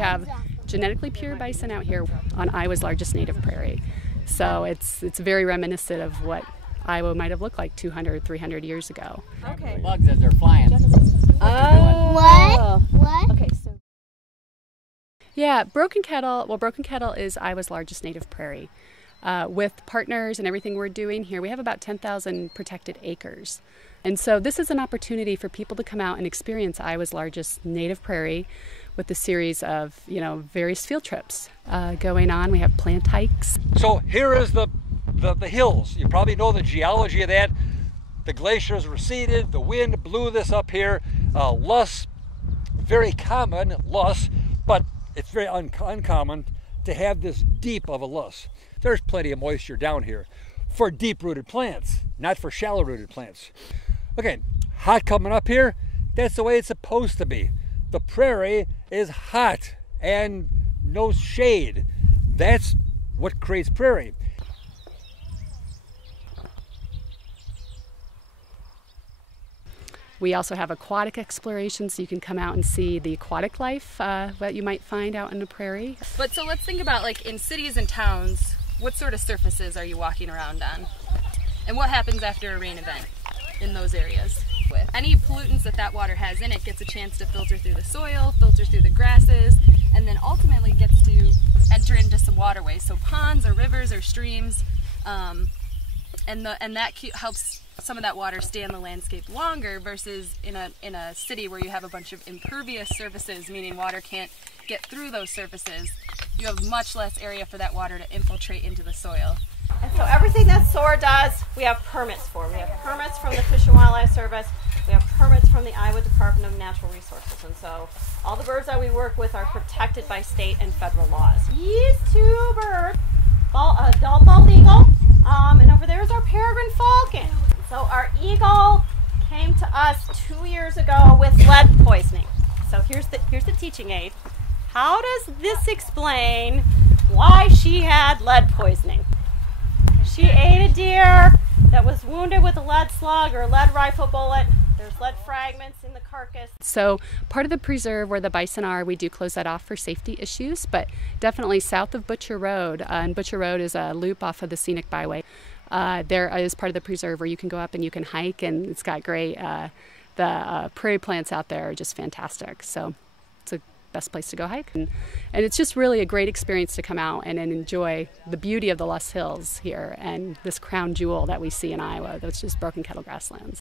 have genetically pure bison out here on Iowa's largest native prairie. So it's very reminiscent of what Iowa might have looked like 200, 300 years ago. Okay. Bugs as they're flying. What? Okay, so. Yeah, Broken Kettle is Iowa's largest native prairie. With partners and everything we're doing here, we have about 10,000 protected acres. And so this is an opportunity for people to come out and experience Iowa's largest native prairie with a series of, various field trips going on. We have plant hikes. So here is the hills. You probably know the geology of that. The glaciers receded, the wind blew this up here. Loess, very common loess, but it's very uncommon to have this deep of a loess. There's plenty of moisture down here for deep-rooted plants, not for shallow-rooted plants. Okay, hot coming up here, that's the way it's supposed to be. The prairie is hot and no shade. That's what creates prairie. We also have aquatic exploration, so you can come out and see the aquatic life that you might find out in the prairie. But so let's think about, like, in cities and towns, what sort of surfaces are you walking around on? And what happens after a rain event in those areas? Any pollutants that water has in it gets a chance to filter through the soil, filter through the grasses, and then ultimately gets to enter into some waterways, so ponds or rivers or streams, and that helps some of that water stay in the landscape longer versus in a city where you have a bunch of impervious surfaces, meaning water can't get through those surfaces. You have much less area for that water to infiltrate into the soil. And so everything that SOAR does, we have permits for. We have permits from the Fish and Wildlife Service. We have permits from the Iowa Department of Natural Resources. And so all the birds that we work with are protected by state and federal laws. These two birds, adult bald eagle, and over there is our peregrine falcon. So our eagle came to us 2 years ago with lead poisoning. So here's the teaching aid. How does this explain why she had lead poisoning? She ate a deer that was wounded with a lead slug or a lead rifle bullet. There's lead fragments in the carcass. So part of the preserve where the bison are, we do close that off for safety issues, but definitely south of Butcher Road, and Butcher Road is a loop off of the scenic byway. There is part of the preserve where you can go up and you can hike, and it's got great, the prairie plants out there are just fantastic. So it's the best place to go hike. And it's just really a great experience to come out and enjoy the beauty of the Loess Hills here and this crown jewel that we see in Iowa, that's just Broken Kettle Grasslands.